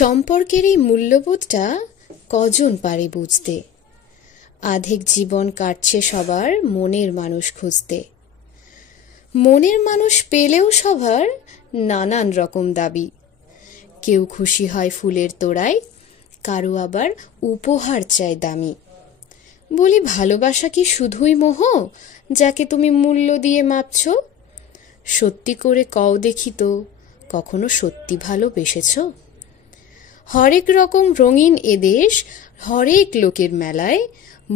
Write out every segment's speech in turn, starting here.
সম্পর্কের এই মূল্যবোধটা কজন পারে বুঝতে? আধেক জীবন কাটছে সবার মনের মানুষ খুঁজতে। মনের মানুষ পেলেও সবার নানান রকম দাবি। কেউ খুশি হয় ফুলের তোড়ায়, কারো আবার উপহার চায় দামি। বলি, ভালোবাসা কি শুধুই মোহ, যাকে তুমি মূল্য দিয়ে মাপছ? সত্যি করে কও দেখি তো, কখনো সত্যি ভালোবেসেছ? হরেক রকম রঙিন এদেশ, হরেক লোকের মেলায়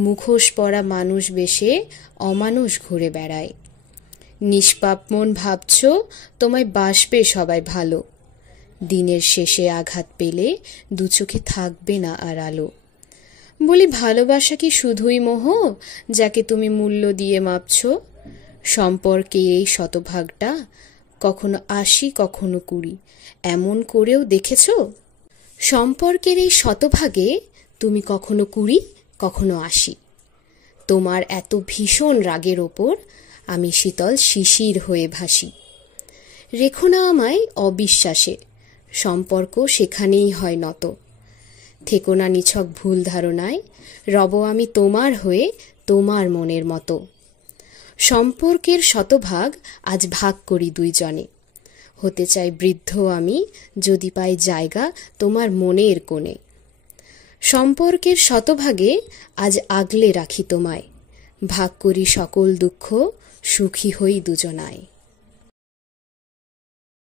মুখোশ পরা মানুষ বেশে অমানুষ ঘুরে বেড়ায়। নিষ্পাপ মন ভাবছ তোমায় বাসবে সবাই ভালো, দিনের শেষে আঘাত পেলে দু চোখে থাকবে না আর আলো। বলি, ভালোবাসা কি শুধুই মোহ, যাকে তুমি মূল্য দিয়ে মাপছ? সম্পর্কে এই শতভাগটা কখনো ৮০ কখনো ২০, এমন করেও দেখেছ? সম্পর্কের এই শতভাগে তুমি কখনো ২০ কখনো ৮০। তোমার এত ভীষণ রাগের ওপর আমি শীতল শিশির হয়ে ভাসি। রেখো না আমায় অবিশ্বাসে, সম্পর্ক সেখানেই হয় নত। থেকো না নিছক ভুল ধারণায়, রব আমি তোমার হয়ে তোমার মনের মতো। সম্পর্কের শতভাগ আজ ভাগ করি দুইজনে, হতে চাই বৃদ্ধ আমি যদি পাই জায়গা তোমার মনের কোণে। সম্পর্কের শতভাগে আজ আগলে রাখি তোমায়, ভাগ করি সকল দুঃখ, সুখী হই দুজনায়।